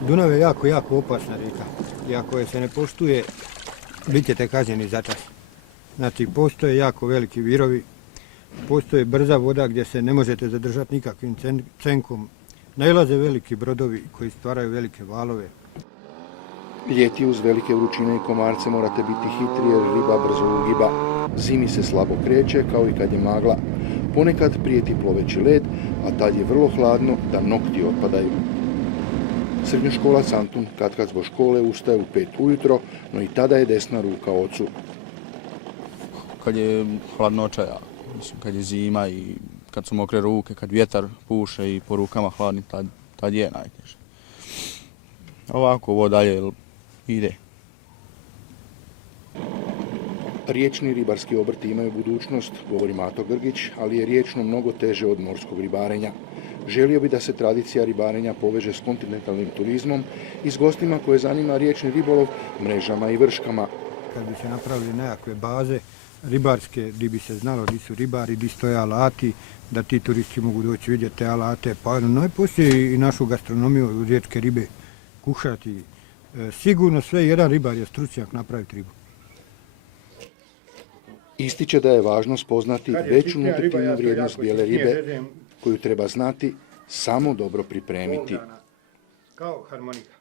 Dunav je jako opasna rijeka i ako je se ne poštuje, bit ćete kažnjeni za čas. Znači, postoje jako veliki virovi, postoje brza voda gdje se ne možete zadržati nikakvim cenkom, nailaze veliki brodovi koji stvaraju velike valove. Ljeti uz velike vrućine i komarce morate biti hitri jer riba brzo ugiba. Zimi se slabo kreće kao i kad je magla. Ponekad prijeti ploveći led, a tad je vrlo hladno da nokti otpadaju. Srednjoškolac Antun katkad zbog škole ustaje u 5 ujutro, no i tada je desna ruka ocu. Kad je hladnoća, kad je zima i kad su mokre ruke, kad vjetar puše i po rukama hladni, tad je najteže. Ovako, ovo dalje ide. Riječni ribarski obrti imaju budućnost, govori Mato Grgić, ali je riječno mnogo teže od morskog ribarenja. Želio bi da se tradicija ribarenja poveže s kontinentalnim turizmom i s gostima koje zanima riječni ribolov, mrežama i vrškama. Kad bi se napravili nekakve baze ribarske, gdje bi se znalo gdje su ribari, gdje stoje alati, da ti turisti mogu doći vidjeti te alate, pa poslije i našu gastronomiju riječke ribe kušati. Sigurno sve jedan ribar je stručnjak napraviti ribu. Ističe da je važno spoznati veću nutritivnu vrijednost bijele ribe, koju treba znati samo dobro pripremiti. Kao harmonika.